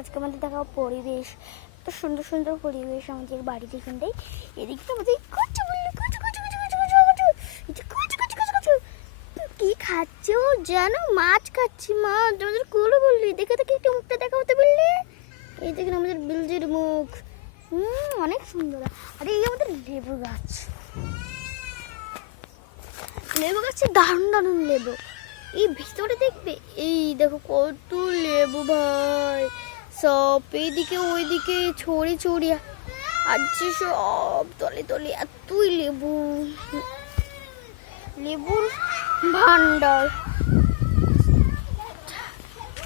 আজকে আমাদের দেখাবো পরিবেশ। এত সুন্দর সুন্দর পরিবেশ আমাদের বাড়িতে এখানটাই। এদিকে আমাদের কচু বললি কচু কচু কচু কচু কচু কচু কচু কচু কচু কচু। কি খাচ্ছে ও? জানো মাছ খাচ্ছি, মাছ আমাদের কুলো বললি। দেখে দেখে একটু মুখটা দেখা হতে বললি। এই দেখেন আমাদের বিলজির মুখ, অনেক সুন্দর। আর এই আমাদের লেবু গাছ, লেবু গাছে দারুণ দারুণ লেবু। এই ভিতরে দেখবে, এই দেখো কত লেবু ভাই, সব এইদিকে ওইদিকে ছড়ি ছড়িয়ে আছে, সব তলে তলে এতই লেবু, লেবুর ভান্ডার।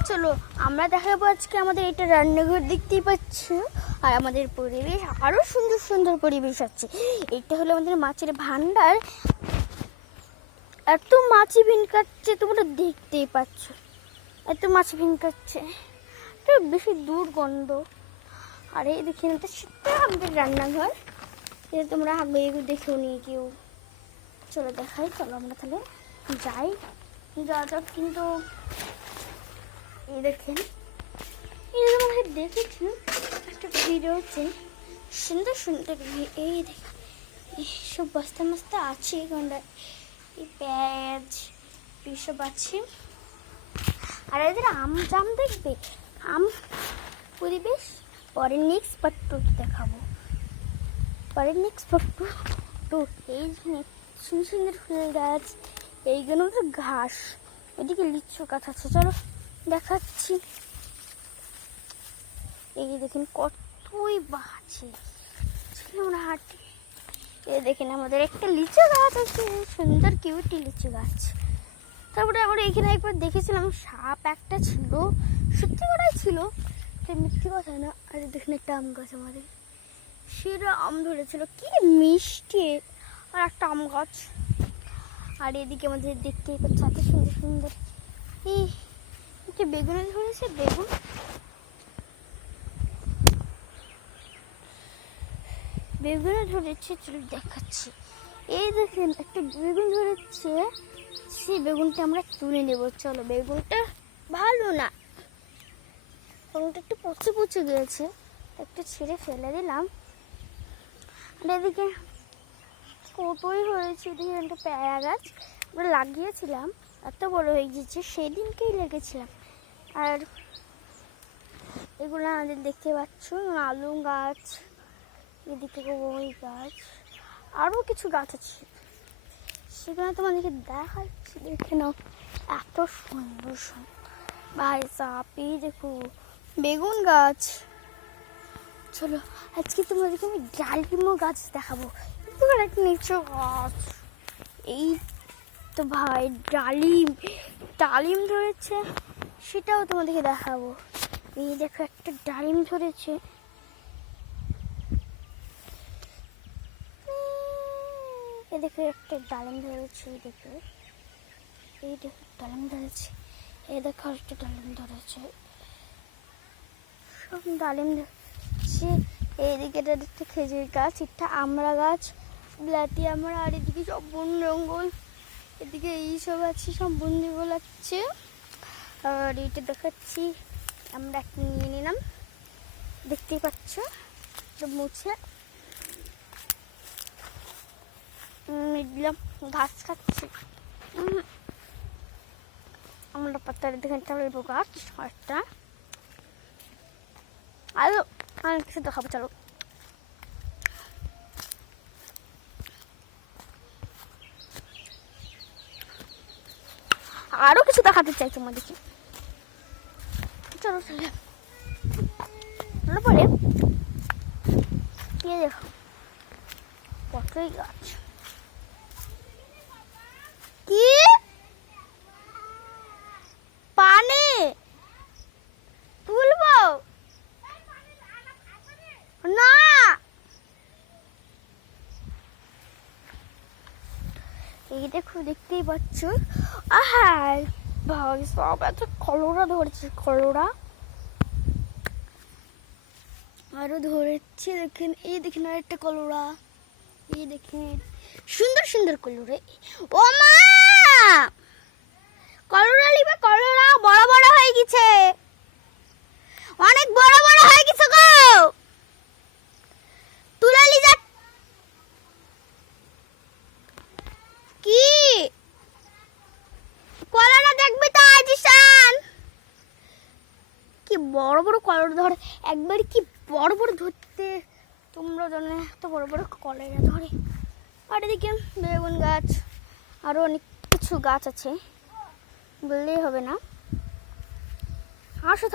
চলো আমরা দেখাবো আজকে আমাদের এটা রান্নাঘর, দেখতেই পাচ্ছ। আর আমাদের পরিবেশ আরো সুন্দর সুন্দর পরিবেশ আছে। এটা হলো আমাদের মাছের ভান্ডার। এত মাছি ভিনকাচ্ছে, তোমরা দেখতেই পাচ্ছ, এত মাছি ভিনকাচ্ছে, বেশি দুর্গন্ধ। আর এই দেখে সেটা আমাদের রান্নাঘর, এটা তোমরা আগে দেখেও নি কেউ। চলো দেখাই, চলো আমরা তাহলে যাই, যাওয়া যাক। কিন্তু এই দেখেন, এই মনে দেখেছি একটা ভিডিও হচ্ছে, সুন্দর সুন্দর। এই দেখ সব বস্তা মস্তা আছে, গন্ডায় পেঁয়াজ এসব আছে। আর এদের আম জাম দেখবে, আম পরিবেশ পরের নেক্সট পার্ট 2 দেখাবো। পরের নেক্সট পার্ট 2 এই সুন্দর সুন্দর ফুল গাছ, এইগুলো তো ঘাস, ওইদিকে লিচু গাছ আছে, চলো দেখাচ্ছি। এই দেখেন কতই বাছে আমরা হাঁটি। এই দেখেন আমাদের একটা লিচু গাছ আছে, সুন্দর কিউটি লিচু গাছ। তারপরে আমরা এখানে একবার দেখেছিলাম সাপ একটা ছিল, সত্যি কথাই ছিল, মিথ্যে কথা না। আর দেখেন একটা আম গাছ আমাদের, সেটা আম ধরেছিল, কি মিষ্টি। আর একটা আম গাছ। আর এদিকে আমাদের দেখতেই পাচ্ছি এত সুন্দর সুন্দর এই বেগুন ধরেছে, বেগুন বেগুন ধরেছে, চলো দেখাচ্ছি। এই দেখেন একটা বেগুন ধরেছে, সেই বেগুনটা আমরা তুলে নেব। চলো, বেগুনটা ভালো না, বেগুনটা একটু পচে পচে গিয়েছে, একটু ছিঁড়ে ফেলে দিলাম। আর এদিকে কতই হয়েছে, এদিকে একটা পেয়ারা গাছ আমরা লাগিয়েছিলাম, এত বড় হয়ে গিয়েছে, সেদিনকেই লেগেছিলাম। আর এগুলো আমাদের দেখতে পাচ্ছ আলু গাছ, এদিকে ওই গাছ, আরও কিছু গাছ আছে, সেখানে তোমাদেরকে দেখাচ্ছি, দেখে নাও এত সুন্দর সুন্দর। ভাই সাপি দেখো বেগুন গাছ। চলো আজকে তোমাদেরকে আমি ডালিম গাছ দেখাবো। একটা নিচু গাছ, এই তো ভাই ডালিম, ডালিম ধরেছে, সেটাও তোমাদেরকে দেখাবো। এই দেখো একটা ডালিম ধরেছে, এই দেখো একটা ডালিম ধরেছে, এই দেখো, এই দেখো ডালিম ধরেছে, এই দেখো একটা ডালিম ধরেছে, সব ডালিম ধরেছে। এইদিকে একটা খেজুর গাছ, এটা আমড়া গাছ, বিলাতি আমরা। আর এদিকে সব বন জঙ্গল, এদিকে এইসব আছে, সব বন্দি গোলাচ্ছে। আর এইটা দেখাচ্ছি, আমরা একটা নিয়ে নিলাম, দেখতেই পাচ্ছ, মুছে দিলাম, ঘাস খাচ্ছি আমরা। পাতার দেখেন লেবু গাছ, একটা আরো অনেক কিছু দেখাবো, চলো। আরো কিছু দেখাতে চাই তোমাদেরকে, চলো চলো। পরে দেখো কতই গাছ, কি পানি তুলবো না, এই দেখো দেখতেই পাচ্ছ। হ্যাঁ ভাই সব এত কলোরা ধরেছে, কলোরা আরো ধরেছে, দেখেন এই দেখেন আর একটা কলোরা, এই দেখেন সুন্দর সুন্দর কলোরা। ও মা, কলোরা লিবা, কলোরা বড় বড় হয়ে গেছে, অনেক বড় কি বড় বড় কলর ধরে, একবার কি বড় বড় ধরতে, তোমরা জানো এত বড় বড় কলেরা ধরে। আর এদিকে বেগুন গাছ, আরও অনেক কিছু গাছ আছে, বললেই হবে না। আসো।